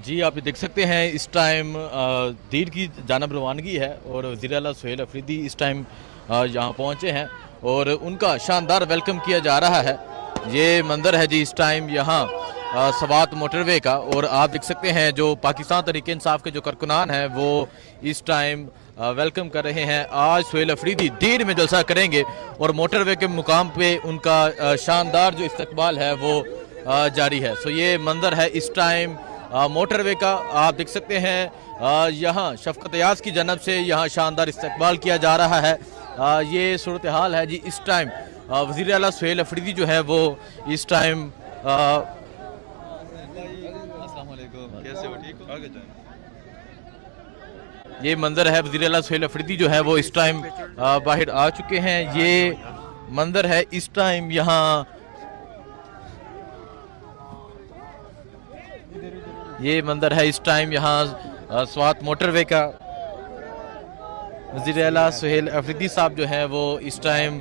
जी आप देख सकते हैं इस टाइम दीर की जानब रवानगी है और वज़ीर आला सुहेल अफरीदी इस टाइम यहाँ पहुँचे हैं और उनका शानदार वेलकम किया जा रहा है। ये मंजर है जी इस टाइम यहाँ सवात मोटरवे का और आप देख सकते हैं जो पाकिस्तान तहरीक इंसाफ के जो कारकुनान हैं वो इस टाइम वेलकम कर रहे हैं। आज सुहेल अफरीदी देर में जलसा करेंगे और मोटरवे के मुकाम पे उनका शानदार जो इस्तकबाल है वो जारी है। सो ये मंजर है इस टाइम मोटरवे का, आप देख सकते हैं यहाँ शफकत याज की जानब से यहाँ शानदार इस्तकबाल किया जा रहा है। ये सूरत हाल है जी इस टाइम वज़ीर आला सुहेल अफरीदी जो है वो इस टाइम ये मंजर है वज़ीर आला सुहेल अफरीदी जो है वो इस टाइम बाहर आ चुके हैं। ये मंजर है इस टाइम यहाँ ये मंजर है इस टाइम यहाँ स्वात मोटरवे का। वज़ीर आला सुहेल अफरीदी साहब जो है वो इस टाइम